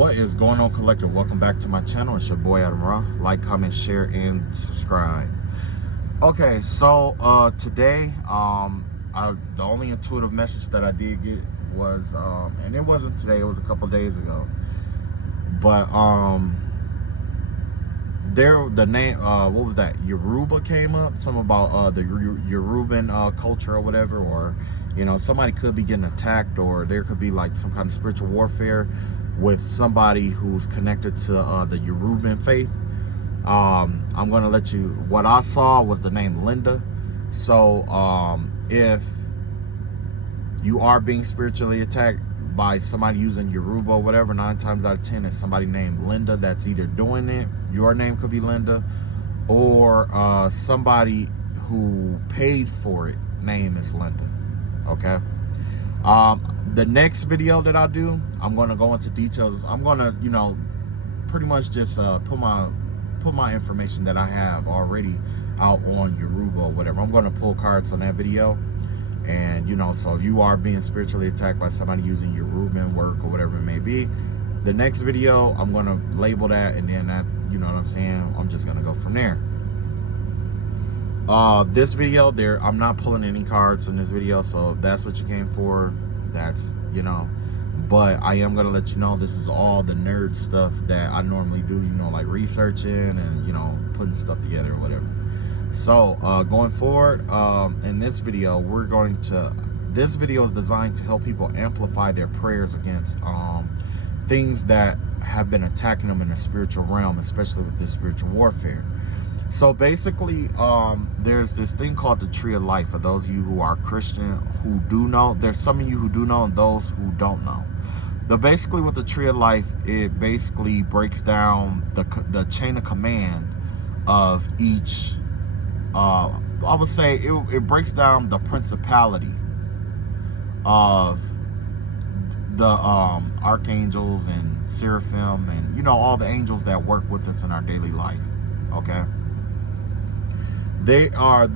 What is going on, collective? Welcome back to my channel. It's your boy Adam Raw. Like, comment, share, and subscribe. Okay, so today the only intuitive message that I did get was and it wasn't today, it was a couple days ago, but the name what was that, Yoruba came up, something about the Yoruban culture or whatever, or you know, somebody could be getting attacked, or there could be like some kind of spiritual warfare with somebody who's connected to the Yoruban faith. I'm gonna let you, what I saw was the name Linda. So if you are being spiritually attacked by somebody using Yoruba or whatever, 9 times out of 10 is somebody named Linda that's either doing it. Your name could be Linda, or somebody who paid for it name is Linda. Okay. The next video that I do, I'm going to go into details. I'm going to, you know, pretty much just put my information that I have already out on Yoruba or whatever. I'm going to pull cards on that video. And, you know, so if you are being spiritually attacked by somebody using Yoruban work or whatever it may be, the next video, I'm going to label that, and then that, you know what I'm saying, I'm just going to go from there. This video there, I'm not pulling any cards in this video, so if that's what you came for, that's, you know, but I am going to let you know this is all the nerd stuff that I normally do, you know, like researching and, you know, putting stuff together or whatever. So going forward, in this video, this video is designed to help people amplify their prayers against things that have been attacking them in the spiritual realm, especially with this spiritual warfare. So basically, there's this thing called the Tree of Life. For those of you who are Christian, who do know, there's some of you who do know and those who don't know. But basically with the Tree of Life, it basically breaks down the chain of command of each, I would say it breaks down the principality of the archangels and seraphim and, you know, all the angels that work with us in our daily life. Okay. There are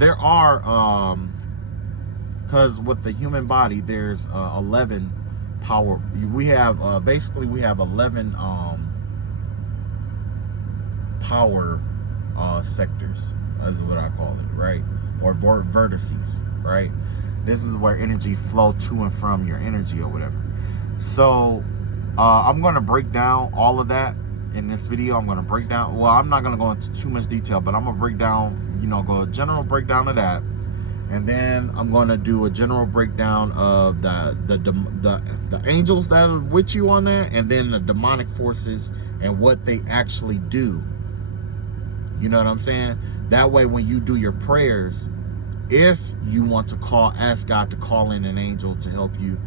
because with the human body, there's 11 power. We have basically we have 11 power sectors, is what I call it, right? Or vertices, right? This is where energy flow to and from your energy or whatever. So I'm going to break down all of that in this video. I'm going to break down, well, I'm not going to go into too much detail, but I'm going to break down, you know, go a general breakdown of that. And then I'm going to do a general breakdown of the angels that are with you on that, and then the demonic forces and what they actually do. You know what I'm saying? That way, when you do your prayers, if you want to ask God to call in an angel to help you,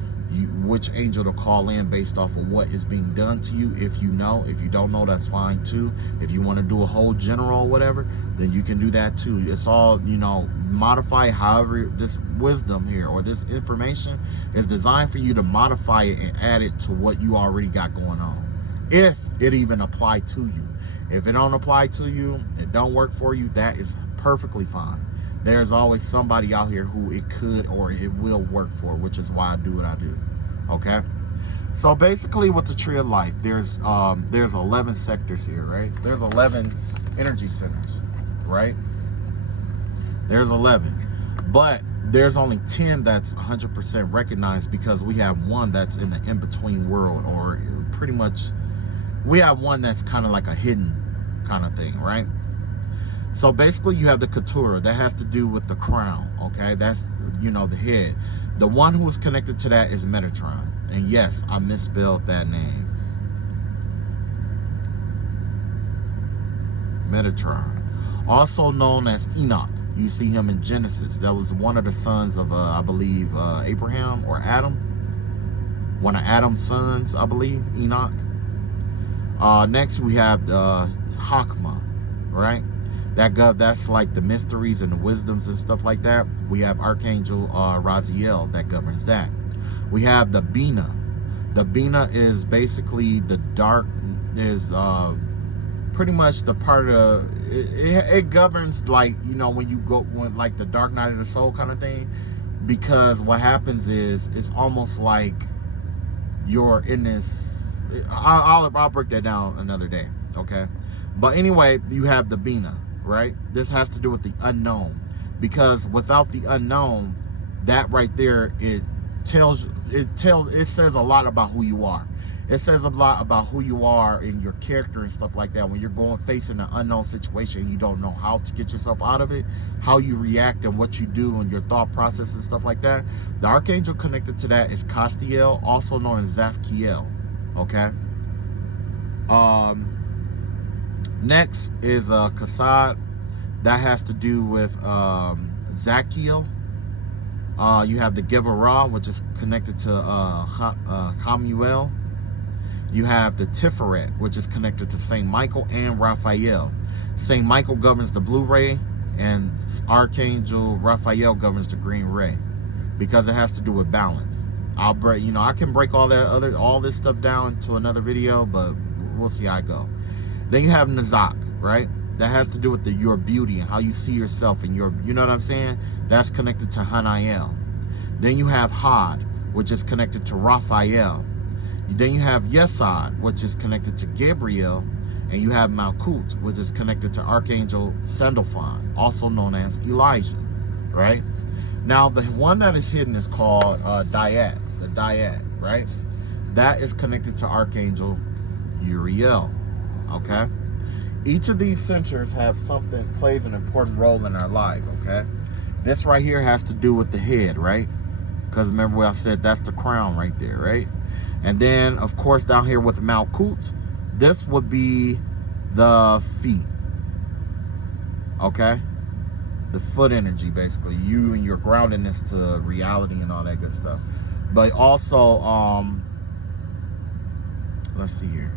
which angel to call in based off of what is being done to you. If you know, if you don't know, that's fine too. If you want to do a whole general or whatever, then you can do that too. It's all, you know, modify however this wisdom here or this information is designed for you to modify it and add it to what you already got going on. If it even apply to you. If it don't apply to you, it don't work for you, that is perfectly fine. There's always somebody out here who it could or it will work for, which is why I do what I do. Okay. So basically with the Tree of Life, there's 11 sectors here, right? There's 11 energy centers, right? There's 11, but there's only 10 that's 100% recognized, because we have one that's in the in-between world, or pretty much we have one that's kind of like a hidden kind of thing, right? So basically you have the Keturah that has to do with the crown. Okay, that's, you know, the head. The one who is connected to that is Metatron. And yes, I misspelled that name. Metatron, also known as Enoch. You see him in Genesis. That was one of the sons of I believe Abraham or Adam, one of Adam's sons, I believe, Enoch. Next we have Chakma, right? That's like the mysteries and the wisdoms and stuff like that. We have Archangel Raziel that governs that. We have the Bina. The Bina is basically the dark, is pretty much the part of it governs, like, you know, when you go, when like the dark night of the soul kind of thing, because what happens is it's almost like you're in this I'll break that down another day, okay? But anyway, you have the Bina, right? This has to do with the unknown, because without the unknown, that right there, it says a lot about who you are. It says a lot about who you are and your character and stuff like that. When you're facing an unknown situation, you don't know how to get yourself out of it, how you react and what you do and your thought process and stuff like that. The archangel connected to that is Castiel, also known as Zaphkiel. Okay. Next is Kasad. That has to do with Zachiel. You have the Giver Ra, which is connected to Hamuel. You have the Tiferet, which is connected to Saint Michael and Raphael. Saint Michael governs the blue ray, and Archangel Raphael governs the green ray, because it has to do with balance. I can break all this stuff down to another video, but we'll see how I go. Then you have Nazak, right? That has to do with your beauty and how you see yourself and you know what I'm saying? That's connected to Hanael. Then you have Had, which is connected to Raphael. Then you have Yesod, which is connected to Gabriel. And you have Malkut, which is connected to Archangel Sandalphon, also known as Elijah, right? Now, the one that is hidden is called Dyad, the Dyad, right? That is connected to Archangel Uriel, okay? Each of these centers plays an important role in our life, okay? This right here has to do with the head, right? Because remember what I said, that's the crown right there, right? And then, of course, down here with Malkut, this would be the feet, okay? The foot energy, basically. You and your groundedness to reality and all that good stuff. But also, let's see here.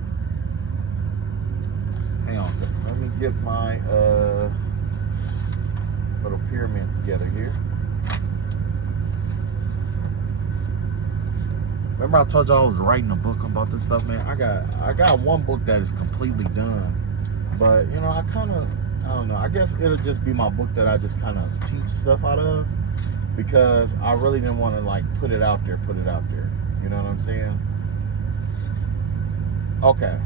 Hang on, let me get my little pyramid together here. Remember I told you I was writing a book about this stuff, man? I got one book that is completely done. But, you know, I don't know. I guess it'll just be my book that I just kind of teach stuff out of. Because I really didn't want to, like, put it out there. You know what I'm saying? Okay.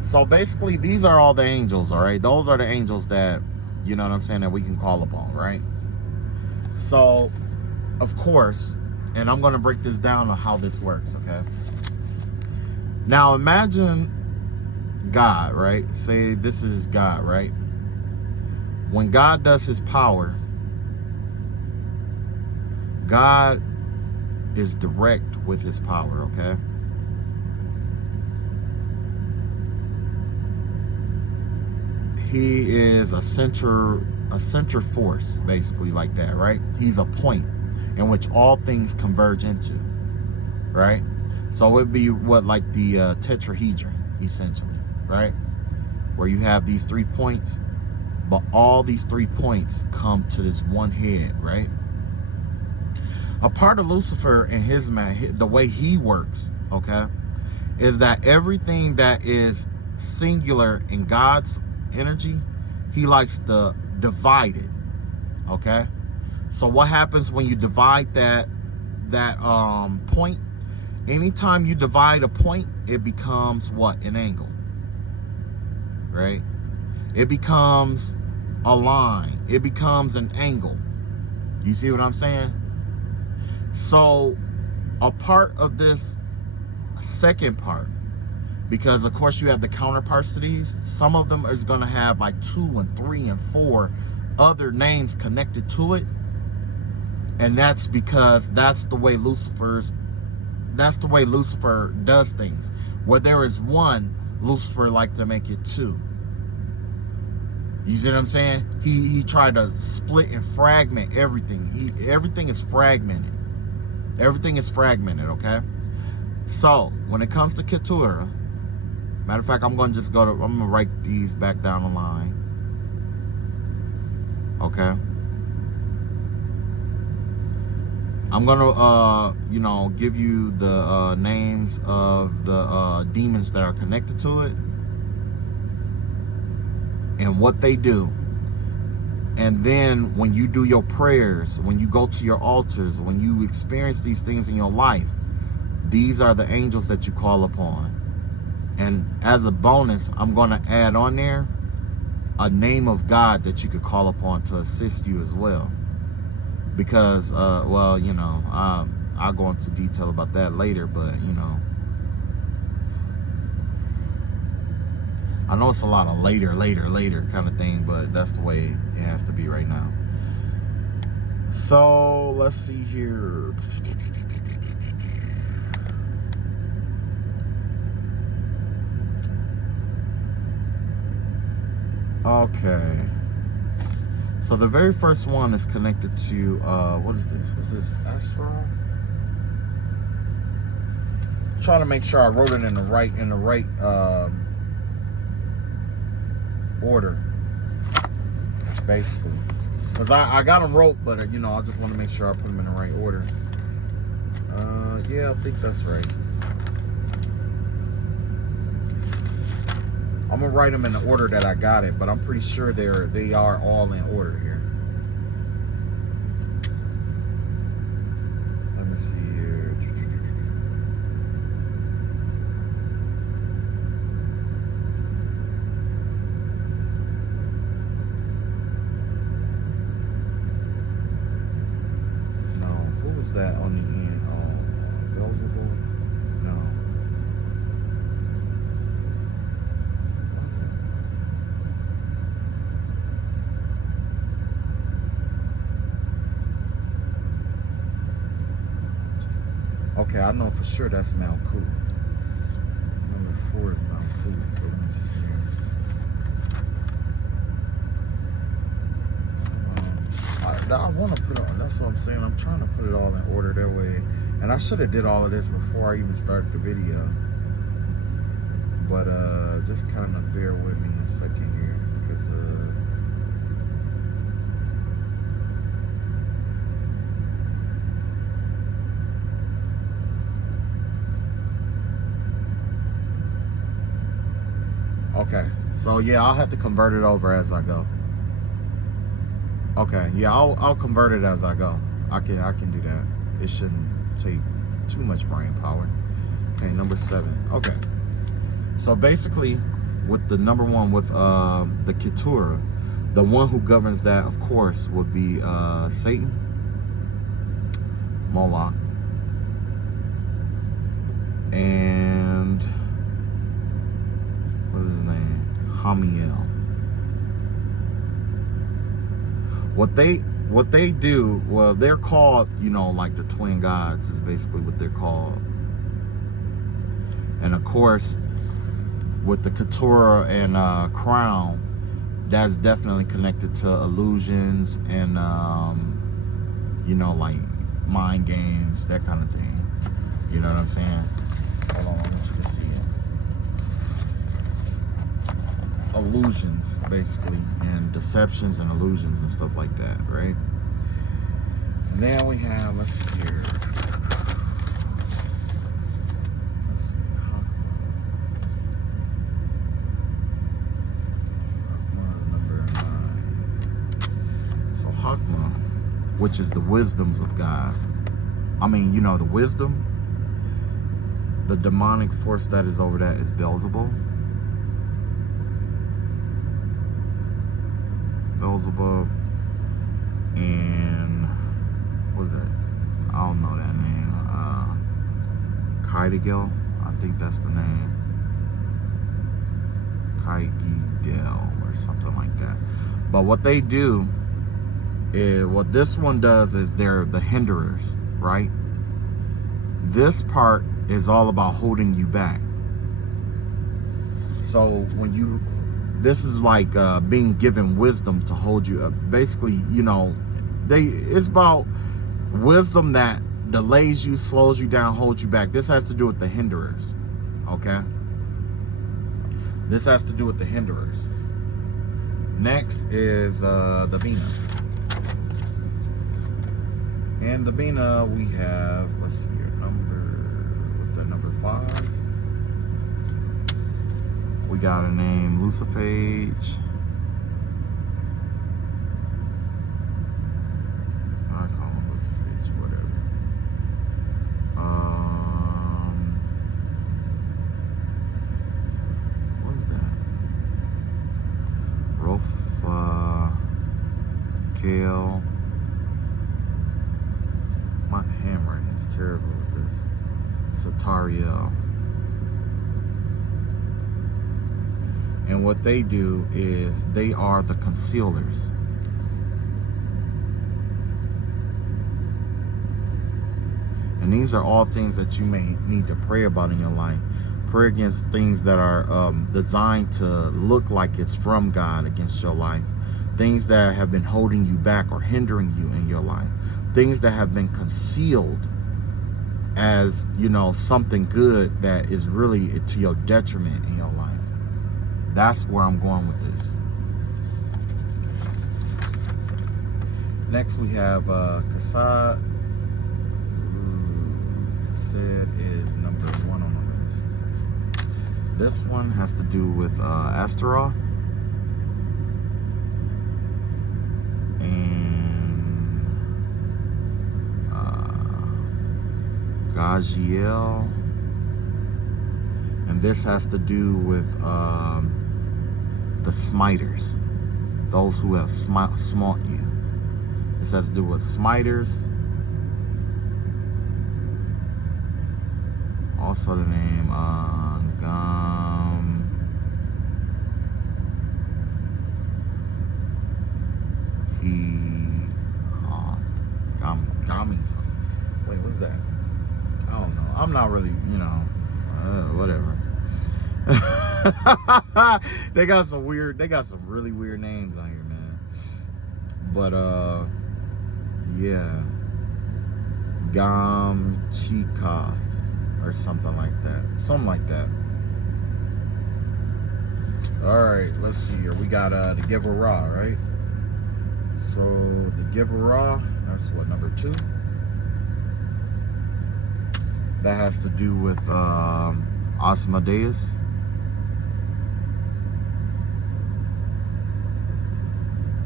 So, basically, these are all the angels, all right? Those are the angels that, you know what I'm saying, that we can call upon, right? So, of course... And I'm going to break this down on how this works, okay? Now, imagine God, right? Say this is God, right? When God does his power, God is direct with his power, okay? He is a center force, basically, like that, right? He's a point in which all things converge into, right? So it'd be like the tetrahedron, essentially, right? Where you have these 3 points, but all these 3 points come to this one head, right? A part of Lucifer and his the way he works, okay, is that everything that is singular in God's energy, he likes to divide it, okay? So what happens when you divide that point? Anytime you divide a point, it becomes what? An angle, right? It becomes a line. It becomes an angle. You see what I'm saying? So a part of this second part, because of course you have the counterparts to these, some of them is going to have like 2 and 3 and 4 other names connected to it. And that's because that's the way Lucifer does things. Where there is one, Lucifer like to make it 2. You see what I'm saying? He tried to split and fragment everything. Everything is fragmented. Everything is fragmented, okay? So, when it comes to Keturah, matter of fact, I'm going to write these back down the line. Okay? I'm going to, give you the names of the demons that are connected to it and what they do. And then when you do your prayers, when you go to your altars, when you experience these things in your life, These are the angels that you call upon. And as a bonus, I'm going to add on there a name of God that you could call upon to assist you as well. Because, well, you know, I'll go into detail about that later, but, you know, I know it's a lot of later kind of thing, but that's the way it has to be right now. So, let's see here. Okay. So the very first one is connected to, what is this? Is this Astra? I'm trying to make sure I wrote it in the right order, basically. Because I got them wrote, but, you know, I just want to make sure I put them in the right order. Yeah, I think that's right. I'm going to write them in the order that I got it, but I'm pretty sure they are all in order here. Let me see here. No, who was that on the end? Oh, Beelzebub? No. Okay, I know for sure that's Malkuth. Number 4 is Malkuth, so let me see here. I want to put it on, that's what I'm saying. I'm trying to put it all in order that way. And I should have did all of this before I even started the video. But just kind of bear with me a second here, because okay, so yeah, I'll have to convert it over as I go. Okay, yeah, I'll convert it as I go. I can do that. It shouldn't take too much brain power. Okay, number 7. Okay, so basically, with the number 1, with the Keturah, the one who governs that, of course, would be Satan, Moloch, and what's his name? Hamiel. What they do, well, they're called, you know, like the twin gods is basically what they're called. And of course, with the Keturah and crown, that's definitely connected to illusions and, you know, like mind games, that kind of thing. You know what I'm saying? Hold on, I want you to see it. Illusions, basically, and deceptions and illusions and stuff like that, right? And then we have, let's see here. Let's see, Hakma number 9. So Hakma, which is the wisdoms of God. I mean, you know, the wisdom, the demonic force that is over that is Beelzebub. Beelzebub, and what's that? I don't know that name. Kaidagel, I think that's the name. Kaidagel or something like that. But what they do is, what this one does is they're the hinderers, right? This part is all about holding you back. So when you, this is like being given wisdom to hold you up. Basically, you know, it's about wisdom that delays you, slows you down, holds you back. This has to do with the hinderers, okay? This has to do with the hinderers. Next is the Bina. And the Bina we have, let's see here, what's that, number 5? We got a name, Luciphage. I call him Luciphage, whatever. Kale. My handwriting is terrible with this. Satariel. And what they do is they are the concealers. And these are all things that you may need to pray about in your life. Pray against things that are designed to look like it's from God against your life. Things that have been holding you back or hindering you in your life. Things that have been concealed as, you know, something good that is really to your detriment in your life. That's where I'm going with this. Next we have Kasad. Kasad is number 1 on the list. This one has to do with Astaroth. Gajiel, and this has to do with the smiters, those who have smite you. This has to do with smiters. Also the name Gami. Wait, what's that? I don't know. I'm not really, you know, whatever. They got some really weird names on here, man. But yeah, Gam Chikoth or something like that. All right, let's see here. We got the Geburah, right? So the Geburah, that's what, number 2. That has to do with Asmodeus.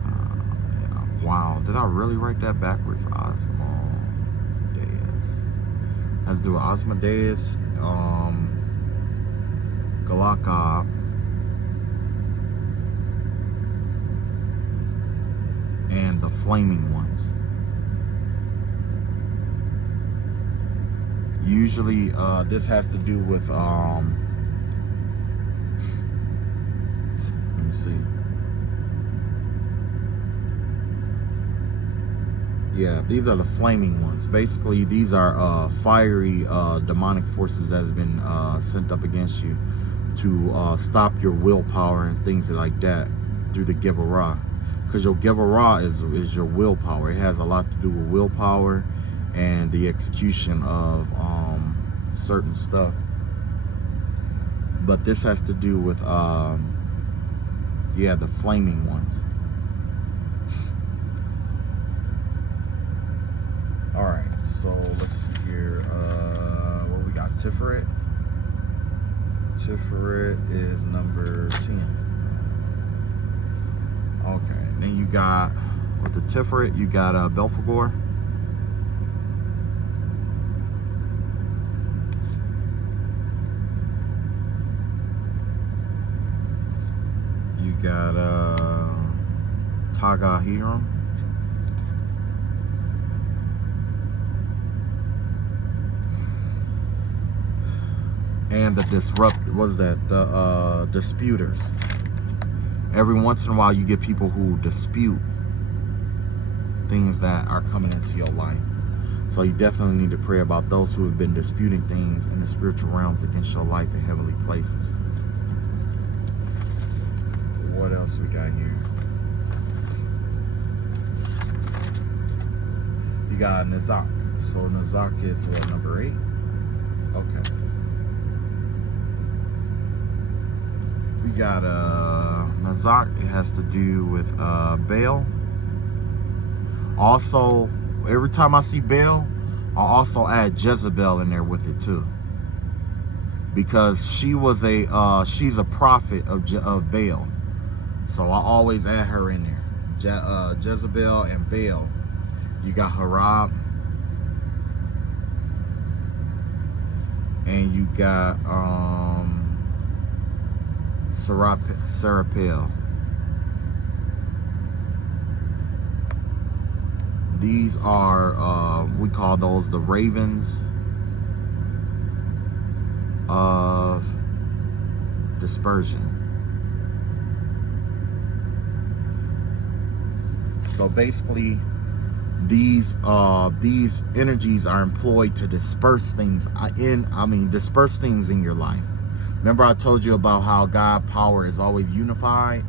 Yeah. Wow, did I really write that backwards? Asmodeus. Has to do with Asmodeus, Galaka, and the Flaming Ones. Usually this has to do with let me see. Yeah, these are the Flaming Ones. Basically, these are fiery demonic forces that has been sent up against you to stop your willpower and things like that through the Geburah. Because your Geburah is your willpower. It has a lot to do with willpower and the execution of certain stuff. But this has to do with yeah, the Flaming Ones. All right, so let's see here. What we got? Tiferet. Tiferet is number 10. Okay, then you got, with the Tiferet, you got Belphegor. You got Tagahiram. And the disputers. Every once in a while you get people who dispute things that are coming into your life. So you definitely need to pray about those who have been disputing things in the spiritual realms against your life in heavenly places. What else we got here? You got Nazak. So Nazak is what, number 8? Okay. We got Nazak. It has to do with Baal. Also, every time I see Baal, I'll also add Jezebel in there with it too, because she was she's a prophet of Baal. So I always add her in there. Jezebel and Baal. You got Harab, and you got Serapel. These are, we call those the ravens of dispersion. So basically, these energies are employed to disperse things disperse things in your life. Remember I told you about how God power is always unified,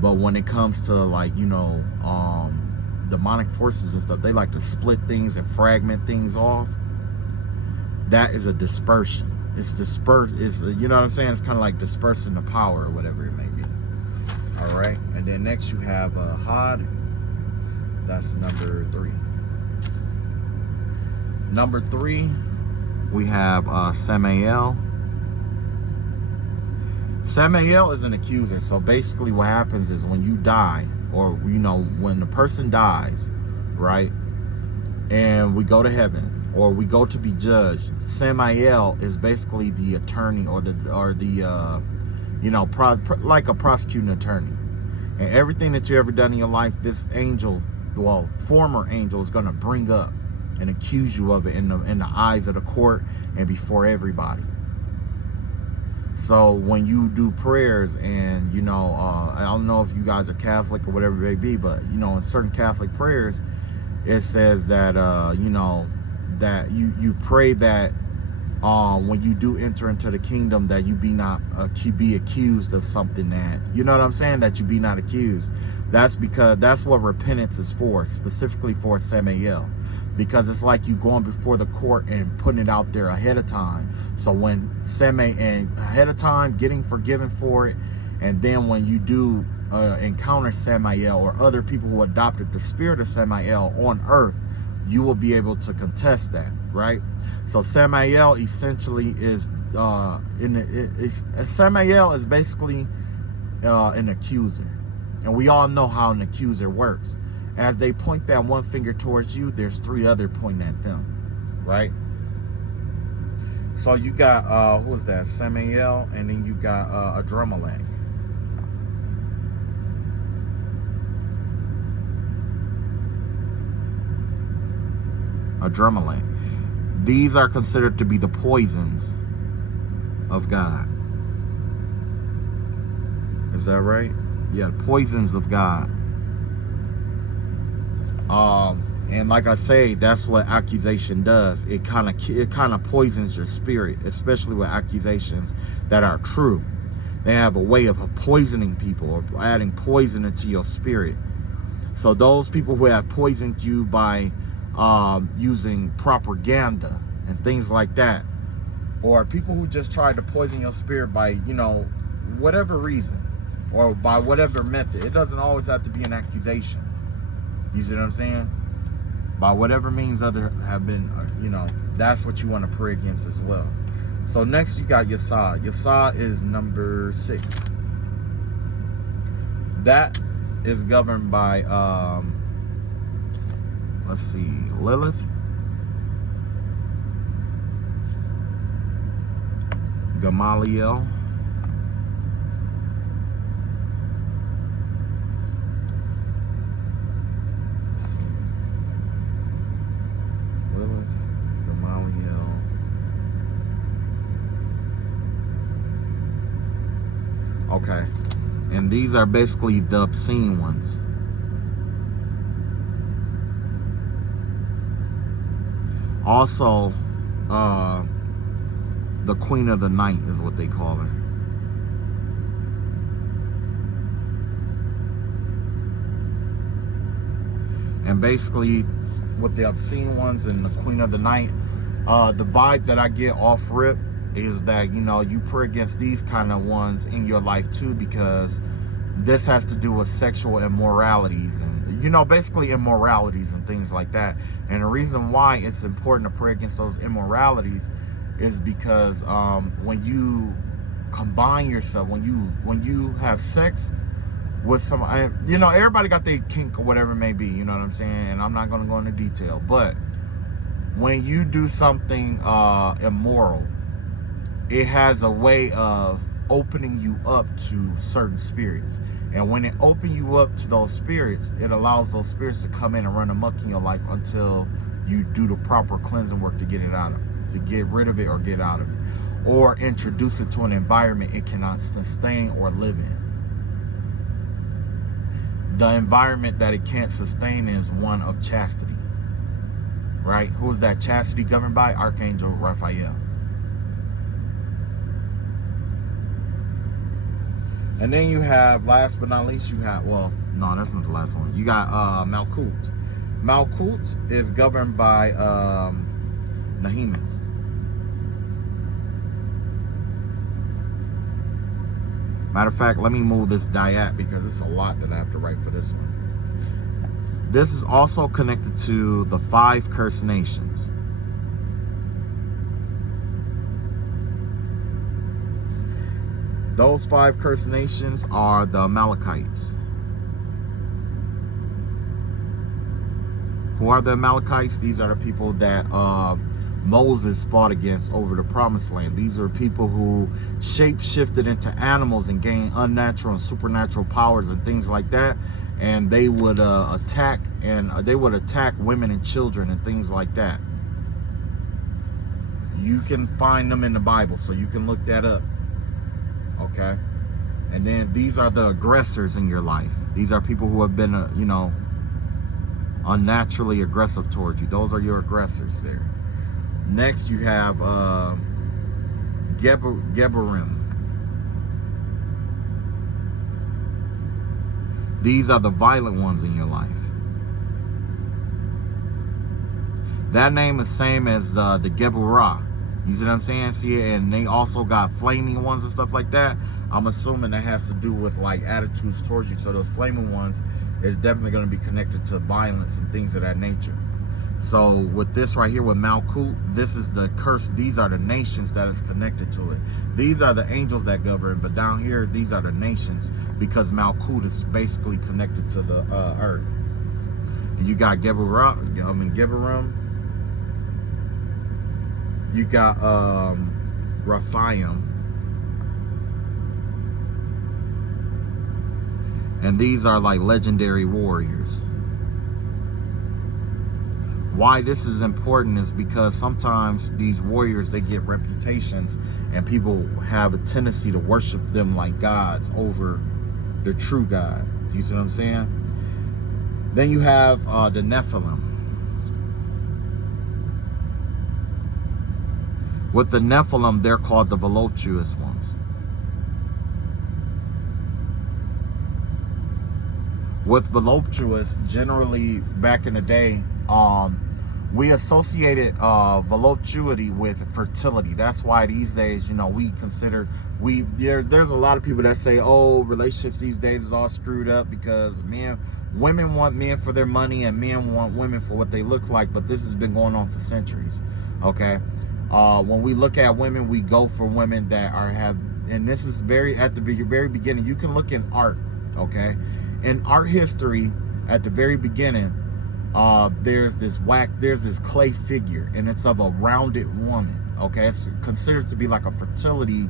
but when it comes to like, demonic forces and stuff, they like to split things and fragment things off. That is a dispersion. It's disperse. It's, you know what I'm saying? It's kind of like dispersing the power or whatever it may be. All right. And then next you have Hod. That's number 3. Number 3, we have Samael. Samael is an accuser. So basically what happens is when you die, or when the person dies, right, and we go to heaven or we go to be judged, Samael is basically the attorney or the like a prosecuting attorney, and everything that you ever done in your life, this angel, former angel, is going to bring up and accuse you of it in the eyes of the court and before everybody. So when you do prayers, and I don't know if you guys are Catholic or whatever it may be, but in certain Catholic prayers, it says that that you pray that when you do enter into the kingdom, that you be accused of something, that that you be not accused. That's because that's what repentance is for, specifically for Samael, because it's like you going before the court and putting it out there ahead of time. So when ahead of time, getting forgiven for it, and then when you do encounter Samael or other people who adopted the spirit of Samael on earth, you will be able to contest that, right? So Samael essentially is Samael is basically an accuser, and we all know how an accuser works. As they point that one finger towards you, there's 3 other pointing at them, right? So you got who was that? Samael, and then you got Adrammelech. Adrammelech. These are considered to be the poisons of God. Is that right? Yeah, poisons of God. And like I say, that's what accusation does. It kind of poisons your spirit, especially with accusations that are true. They have a way of poisoning people or adding poison into your spirit. So those people who have poisoned you by using propaganda and things like that, or people who just tried to poison your spirit by whatever reason or by whatever method. It doesn't always have to be an accusation. You see what I'm saying? By whatever means other have been, that's what you want to pray against as well. So next you got Yesod. Yesod is number 6. That is governed by, let's see, Lilith, Gamaliel, Lilith, Gamaliel, okay, and these are basically the obscene ones. Also, the Queen of the Night is what they call her. And basically, with the obscene ones and the Queen of the Night, the vibe that I get off rip is that, you pray against these kind of ones in your life too, because this has to do with sexual immoralities and, basically immoralities and things like that. And the reason why it's important to pray against those immoralities is because when you combine yourself, when you have sex with some, everybody got their kink or whatever it may be, you know what I'm saying? And I'm not going to go into detail, but when you do something immoral, it has a way of opening you up to certain spirits. And when it opens you up to those spirits, it allows those spirits to come in and run amok in your life until you do the proper cleansing work to get it out of it, to get rid of it or get out of it, or introduce it to an environment it cannot sustain or live in. The environment that it can't sustain is one of chastity, right? Who is that chastity governed by? Archangel Raphael. And then you have, last but not least, you have, well, no, that's not the last one. You got Malkut. Malkut is governed by Nehemoth. Matter of fact, let me move this dyad because it's a lot that I have to write for this one. This is also connected to the 5 cursed nations. Those 5 cursed nations are the Amalekites. Who are the Amalekites? These are the people that Moses fought against over the promised land. These are people who shape-shifted into animals and gained unnatural and supernatural powers and things like that. And they would attack women and children and things like that. You can find them in the Bible, so you can look that up. Okay? And then these are the aggressors in your life. These are people who have been, unnaturally aggressive towards you. Those are your aggressors there. Next, you have Geberim. These are the violent ones in your life. That name is same as the Geburah. You see what I'm saying? See, and they also got flaming ones and stuff like that. I'm assuming that has to do with like attitudes towards you. So those flaming ones is definitely going to be connected to violence and things of that nature. So with this right here with Malkut, this is the curse. These are the nations that is connected to it. These are the angels that govern, but down here, these are the nations because Malkut is basically connected to the earth. And you got Geberim. You got Raphaim. And these are like legendary warriors. Why this is important is because sometimes these warriors, they get reputations and people have a tendency to worship them like gods over the true God. You see what I'm saying? Then you have the Nephilim. With the Nephilim, they're called the voluptuous ones. With voluptuous, generally back in the day, we associated voluptuity with fertility. That's why these days, we consider there's a lot of people that say, oh, relationships these days is all screwed up because women want men for their money and men want women for what they look like. But this has been going on for centuries. Okay, when we look at women, we go for women that and this is at the very beginning. You can look in art. Okay, in art history, at the very beginning, there's this clay figure, and it's of a rounded woman. Okay, it's considered to be like a fertility,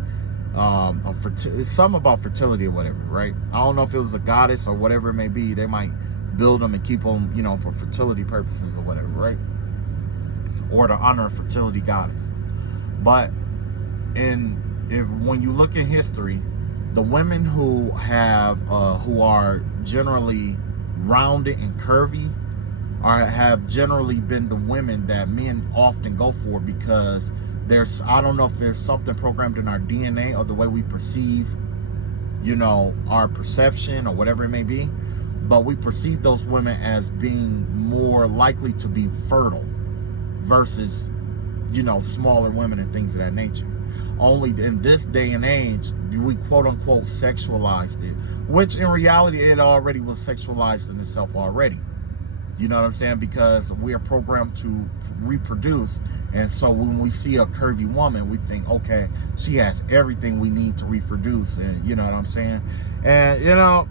it's something about fertility or whatever, right? I don't know if it was a goddess or whatever it may be. They might build them and keep them, for fertility purposes or whatever, right? Or to honor a fertility goddess. But when you look in history, the women who are generally rounded and curvy have generally been the women that men often go for because I don't know if there's something programmed in our DNA or the way we perceive, our perception or whatever it may be, but we perceive those women as being more likely to be fertile versus, smaller women and things of that nature. Only in this day and age, we quote unquote sexualized it, which in reality, it already was sexualized in itself already. You know what I'm saying? Because we are programmed to reproduce. And so when we see a curvy woman, we think, okay, she has everything we need to reproduce. And you know what I'm saying? And,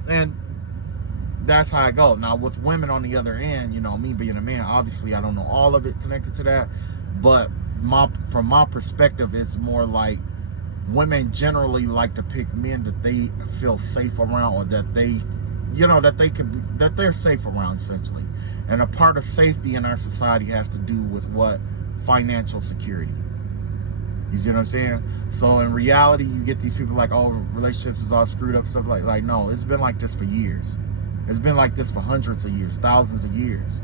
and that's how I go. Now, with women on the other end, me being a man, obviously I don't know all of it connected to that. But from my perspective, it's more like women generally like to pick men that they feel safe around, or that they, that they can be, that they're safe around, essentially. And a part of safety in our society has to do with what? Financial security. You see what I'm saying? So in reality, you get these people like, oh, relationships is all screwed up, stuff like no, it's been like this for years. It's been like this for hundreds of years, thousands of years.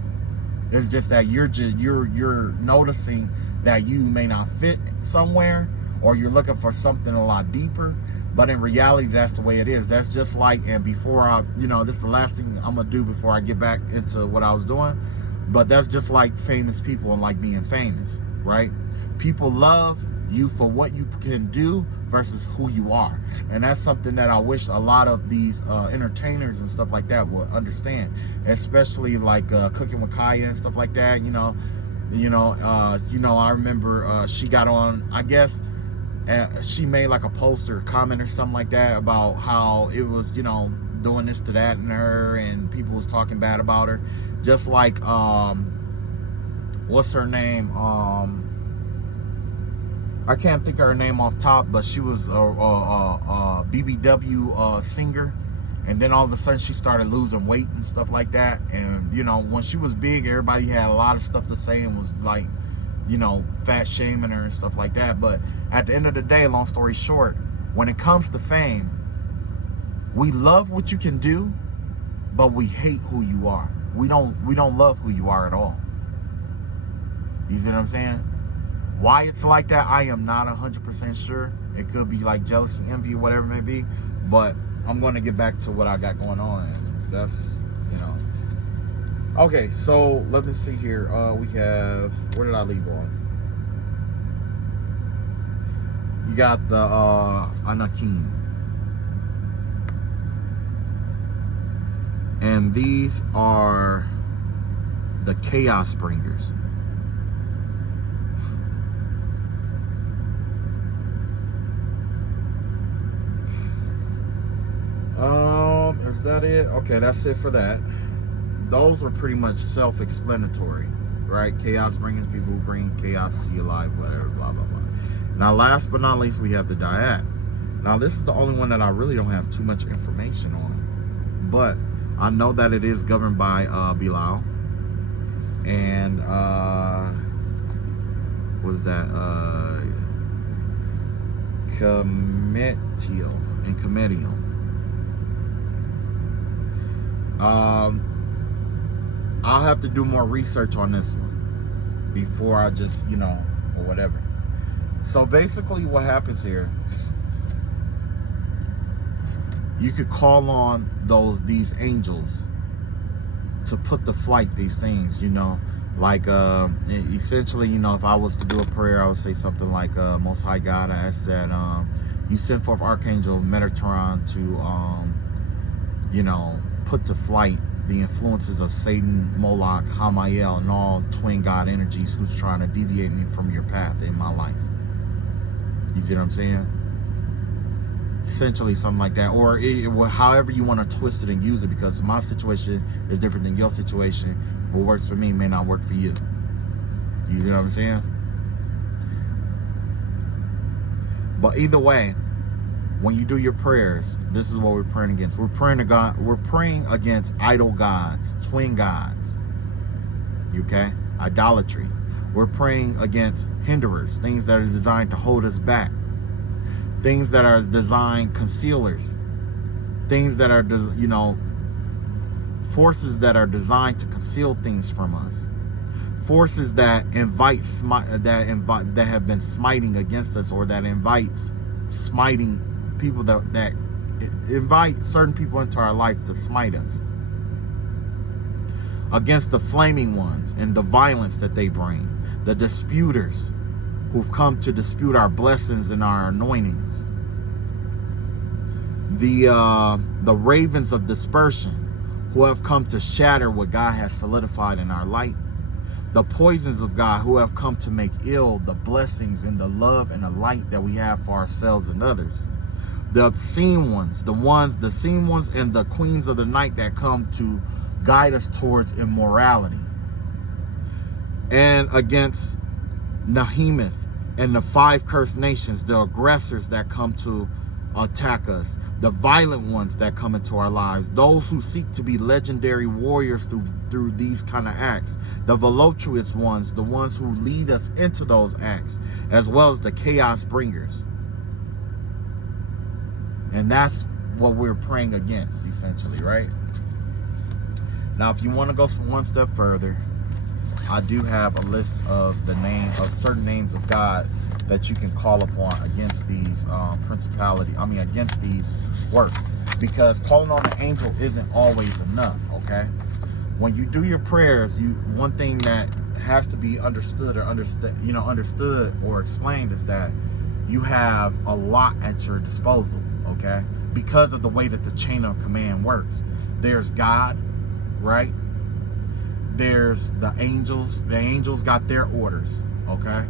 It's just that you're noticing that you may not fit somewhere, or you're looking for something a lot deeper. But in reality, that's the way it is. That's just like, and before I, this is the last thing I'm gonna do before I get back into what I was doing. But that's just like famous people and like being famous, right? People love you for what you can do versus who you are. And that's something that I wish a lot of these entertainers and stuff like that would understand, especially like Cooking with Kaya and stuff like that. I remember she got on, I guess she made like a post or comment or something like that about how it was, doing this to that and her, and people was talking bad about her. Just like what's her name? I can't think of her name off top, but she was a BBW singer, and then all of a sudden she started losing weight and stuff like that. And when she was big, everybody had a lot of stuff to say and was like, fat shaming her and stuff like that. But at the end of the day, long story short, when it comes to fame, we love what you can do, but we hate who you are. We don't love who you are at all. You see what I'm saying? Why it's like that, I am not 100% sure. It could be like jealousy, envy, whatever it may be. But I'm going to get back to what I got going on. That's, Okay, so let me see here. We have, where did I leave on? You got the Anakim. And these are the Chaos Bringers. Is that it? Okay, that's it for that. Those are pretty much self-explanatory, right? Chaos Bringers, people who bring chaos to your life, whatever, blah, blah, blah. Now, last but not least, we have the Dyad. Now, this is the only one that I really don't have too much information on, but I know that it is governed by Belial, and what's that? Cometiel and Cometiel. I'll have to do more research on this one before I just, or whatever. So basically what happens here, you could call on these angels to put to flight these things, like essentially, if I was to do a prayer, I would say something like, Most High God, I ask that you send forth Archangel Metatron to put to flight the influences of Satan, Moloch, Hamael, and all twin God energies who's trying to deviate me from your path in my life. You see what I'm saying? Essentially something like that. Or however you want to twist it and use it, because my situation is different than your situation. What works for me may not work for you. You see what I'm saying? But either way, when you do your prayers, this is what we're praying against. We're praying to God. We're praying against idol gods, twin gods. Okay? Idolatry. We're praying against hinderers, things that are designed to hold us back, things that are designed concealers, things that are, forces that are designed to conceal things from us, forces that that have been smiting against us, or that invites smiting people, that invite certain people into our life to smite us, against the flaming ones and the violence that they bring, the disputers who've come to dispute our blessings and our anointings, the ravens of dispersion who have come to shatter what God has solidified in our light, the poisons of God who have come to make ill the blessings and the love and the light that we have for ourselves and others, the obscene ones, the seen ones, and the queens of the night that come to guide us towards immorality, and against Nahemeth, and the 5 cursed nations, the aggressors that come to attack us, the violent ones that come into our lives, those who seek to be legendary warriors through these kind of acts, the voluptuous ones, the ones who lead us into those acts, as well as the chaos bringers. And that's what we're praying against, essentially, right? Now, if you want to go one step further, I do have a list of the certain names of God that you can call upon against these against these works. Because calling on the angel isn't always enough, okay? When you do your prayers, one thing that has to be understood or explained is that you have a lot at your disposal, okay? Because of the way that the chain of command works. There's God, right? There's the angels. The angels got their orders, okay?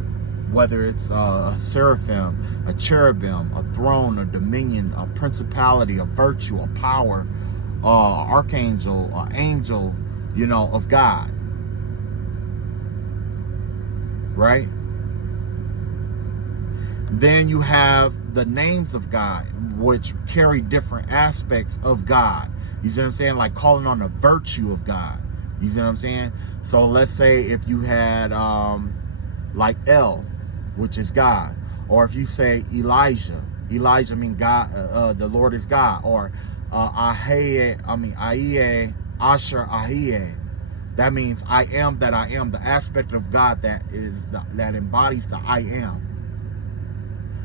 Whether it's a seraphim, a cherubim, a throne, a dominion, a principality, a virtue, a power, archangel, an angel, of God, right? Then you have the names of God, which carry different aspects of God. You see what I'm saying? Like calling on the virtue of God. You see what I'm saying? So let's say if you had like El, which is God, or if you say Elijah means God, the Lord is God, or Ahiye, Asher Ahiye, that means I am that I am, the aspect of God that embodies the I am.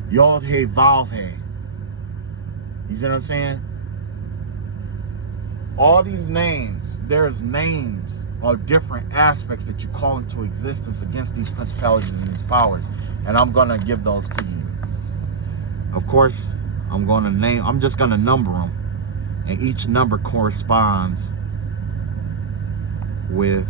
Yod He Vav He. You see what I'm saying? All these names, there's names of different aspects that you call into existence against these principalities and these powers. And I'm going to give those to you. Of course, I'm just going to number them. And each number corresponds with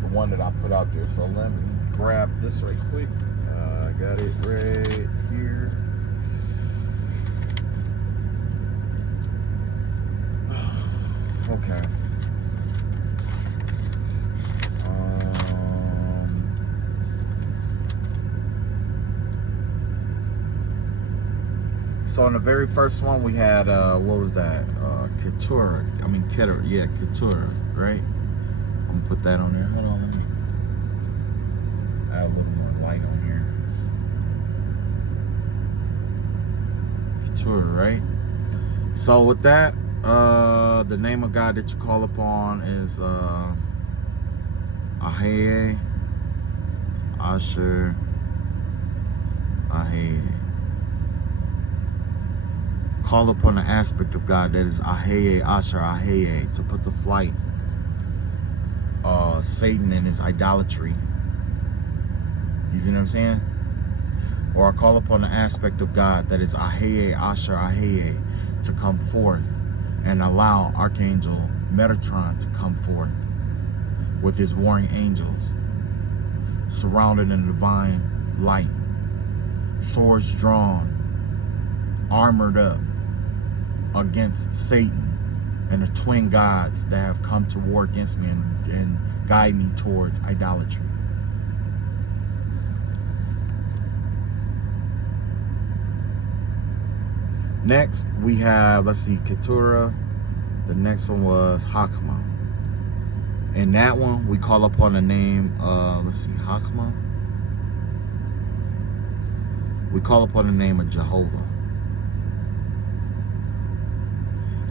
the one that I put out there. So let me grab this right quick. I got it right here. Okay. So in the very first one we had what was that? Keturah. Yeah, Keturah, right? I'm gonna put that on there. Hold on, let me add a little more light on here. Keturah, right? So with that, the name of God that you call upon is Ahiye, Asher, Ahiye. Call upon the aspect of God that is Ahiye, Asher, Ahiye, to put to flight Satan and his idolatry. You see what I'm saying? Or I call upon the aspect of God that is Ahiye, Asher, Ahiye, to come forth and allow Archangel Metatron to come forth with his warring angels, surrounded in divine light, swords drawn, armored up against Satan and the twin gods that have come to war against me and guide me towards idolatry. Next, we have, Keturah. The next one was Hakma. In that one, we call upon the name, Hakma. We call upon the name of Jehovah.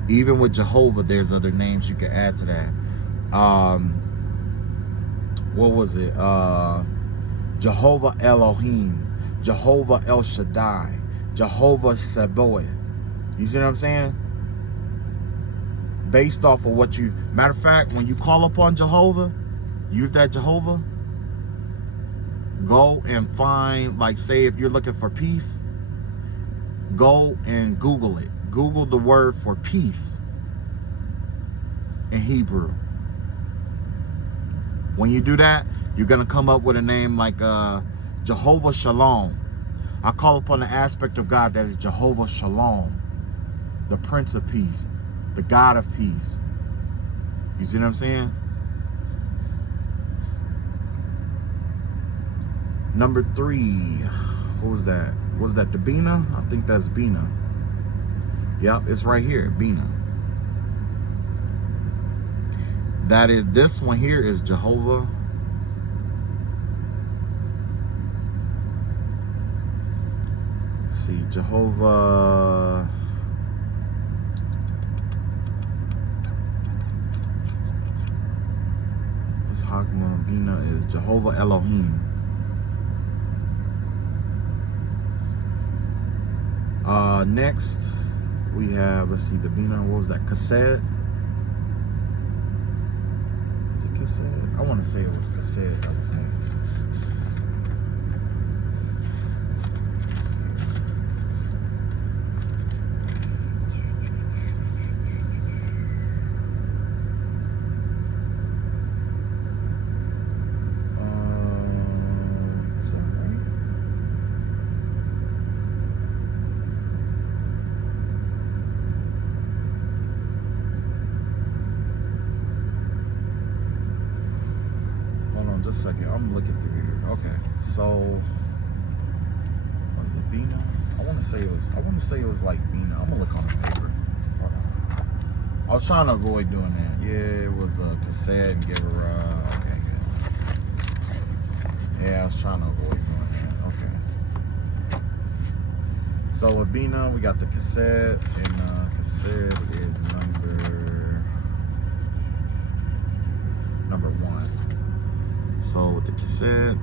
Even with Jehovah, there's other names you can add to that. What was it? Jehovah Elohim, Jehovah El Shaddai, Jehovah Sabaoth. You see what I'm saying? Based off of what you... Matter of fact, when you call upon Jehovah, use that Jehovah, go and find, like, say if you're looking for peace, go and Google it. Google the word for peace in Hebrew. When you do that, you're going to come up with a name like Jehovah Shalom. I call upon the aspect of God that is Jehovah Shalom, the Prince of Peace, the God of Peace. You see what I'm saying? Number 3, what was that? Was that the Bina? I think that's Bina. Yep, it's right here, Bina. That is, this one here is Jehovah. Let's see, Jehovah. This Hakma Bina is Jehovah Elohim. Next we have, let's see, the Bina. What was that? Kased. Is it Kased? I want to say it was Kased. That was next. Let's see. Is that right? Just a second, I'm looking through here. Okay, so was it Bina? I want to say it was like Bina. I'm gonna look on the paper. Hold on. I was trying to avoid doing that. Yeah, it was Kased and Gevurah. Okay, good. Yeah, I was trying to avoid doing that. Okay. So with Bina, we got the Kased, and Kased is number 1. So with the Kased,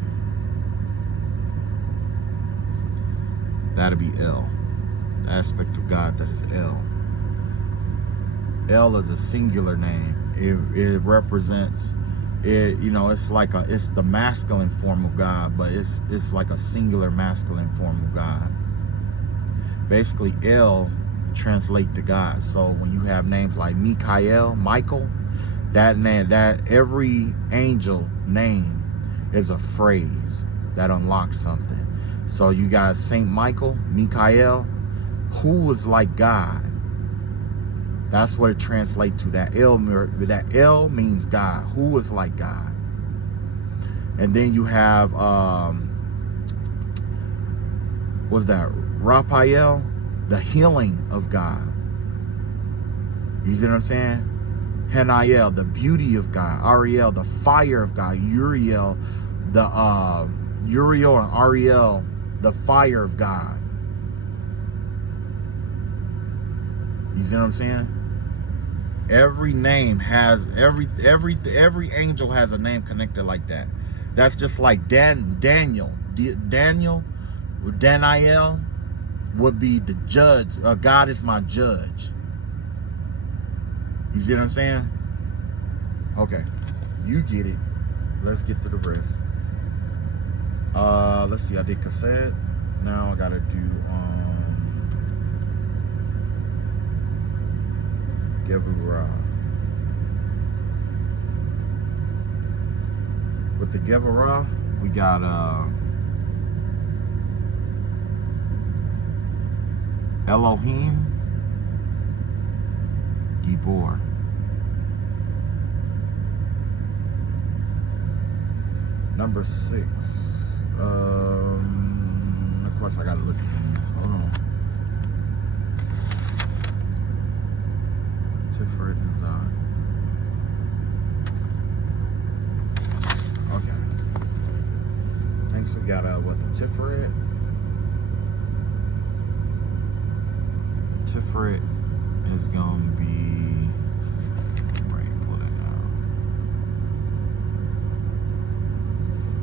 that'll be El. The aspect of God that is El. El is a singular name. It represents it. You know, it's like it's the masculine form of God, but it's like a singular masculine form of God. Basically, El translate to God. So when you have names like Michael, that name, that every angel name is a phrase that unlocks something. So you got Saint Michael, who is like God. That's what it translates to. That El means God, who is like God. And then you have what's that? Raphael, the healing of God. You see what I'm saying? Haniel, the beauty of God. Ariel, the fire of God. Uriel, Uriel and Ariel, the fire of God. You see what I'm saying? Every name has every angel has a name connected like that. That's just like Daniel would be the judge. God is my judge. You see what I'm saying? Okay, you get it. Let's get to the rest. Let's see. I did Kased. Now I gotta do Gevurah. With the Gevurah, we got Elohim Gibor. Number 6. Of course I gotta look at it. Hold on. Tiferet Nazar. Okay. Next we got what, the Tiferet? Tiferet is gonna be, pull that down.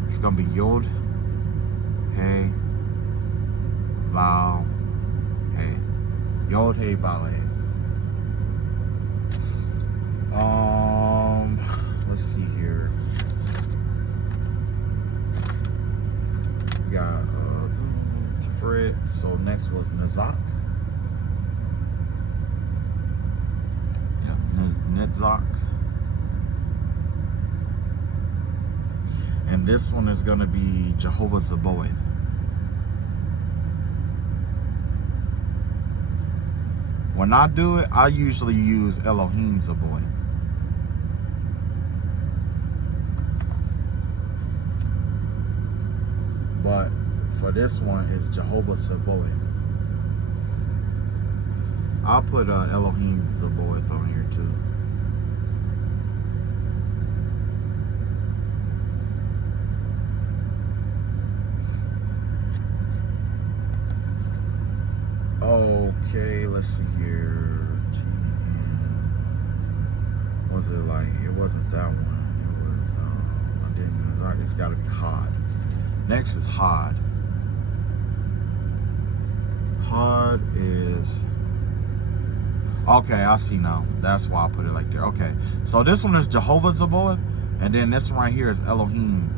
It's gonna be Yod, Hey, Val, Hey. Yod, Hey, Val, Hey. Let's see here. We got Tiferet. So next was Nazak. Netzach. And this one is going to be Jehovah Zaboeth. When I do it, I usually use Elohim Zaboeth. for this one is Jehovah Sabaoth. I'll put Elohim Sabaoth on here too. Okay, let's see here. TN. Was it like? It wasn't that one. It was. It's got to be Hod. Next is Hod. Hod is. Okay, I see now. That's why I put it like there. Okay, so this one is Jehovah Sabaoth, and then this one right here is Elohim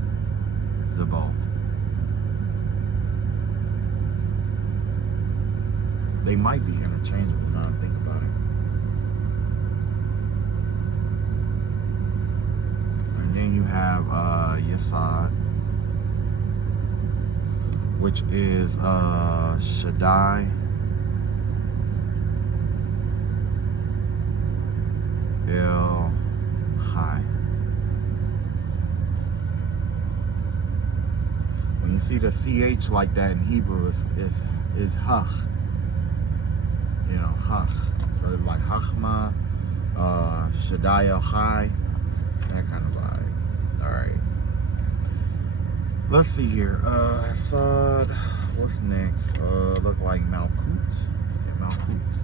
Sabaoth. They might be interchangeable now I think about it. And then you have Yesod, which is Shaddai, El Chai. When you see the CH like that in Hebrew, is Hach. You know, Hach. So it's like Chachma, Shaddai El Chai, that kind of vibe. All right. Let's see here. Assad. What's next? Look like Malkut. Yeah, Malkut.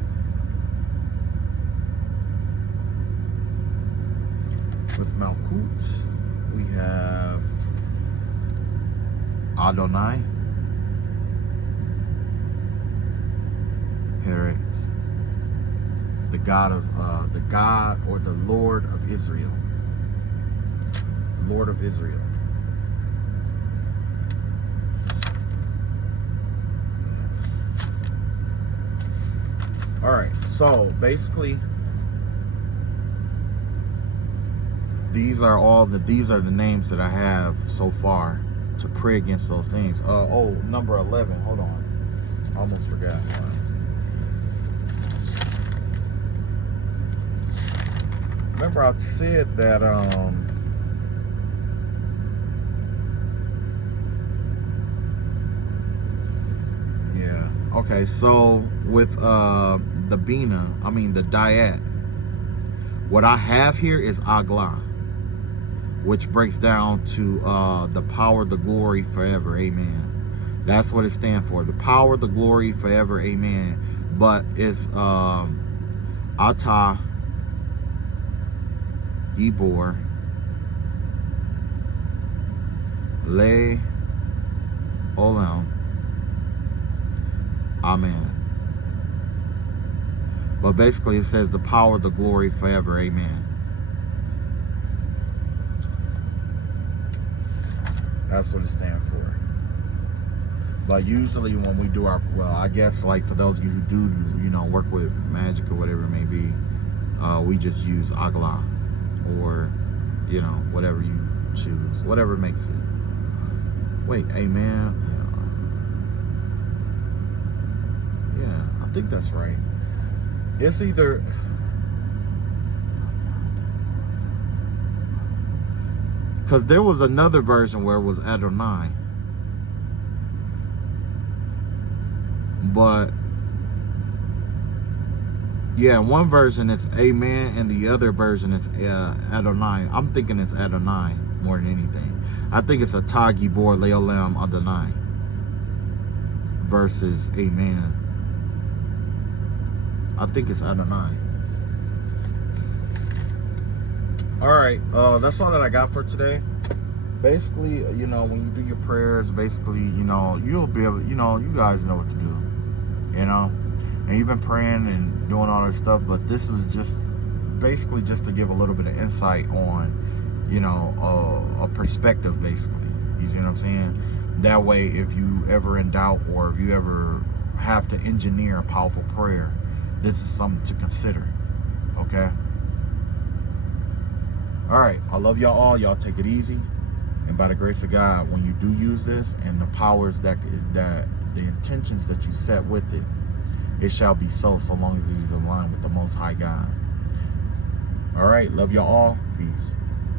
With Malkut, we have Adonai, Heretz, the God or the Lord of Israel. The Lord of Israel. All right, so basically, these are the names that I have so far to pray against those things. Oh, number 11. Hold on, I almost forgot. Remember, I said that yeah. Okay, so with the Bina, the Dayat, what I have here is Agla, which breaks down to the power, the glory, forever, amen. That's what it stands for. The power, the glory, forever, amen. But it's Atah, Gibor, Le Olam, amen. But basically it says the power, the glory, forever, amen. That's what it stands for. But usually when we do our, well, I guess like for those of you who do, work with magic or whatever it may be, we just use Agla, or, whatever you choose, whatever makes it. Wait, amen. Yeah, I think that's right. It's either, because there was another version where it was Adonai. But, yeah, in one version it's amen, and the other version it's Adonai. I'm thinking it's Adonai more than anything. I think it's Atah Gibor Leolam Adonai versus amen. I think it's Adonai. All right, that's all that I got for today. Basically, when you do your prayers, basically, you'll be able, you guys know what to do, and you've been praying and doing all this stuff, but this was just basically just to give a little bit of insight on, a perspective, basically. You see what I'm saying? That way, if you ever in doubt, or if you ever have to engineer a powerful prayer, this is something to consider. Okay? All right. I love y'all all. Y'all take it easy. And by the grace of God, when you do use this and the powers that the intentions that you set with it, it shall be so long as it is aligned with the Most High God. All right. Love y'all all. Peace.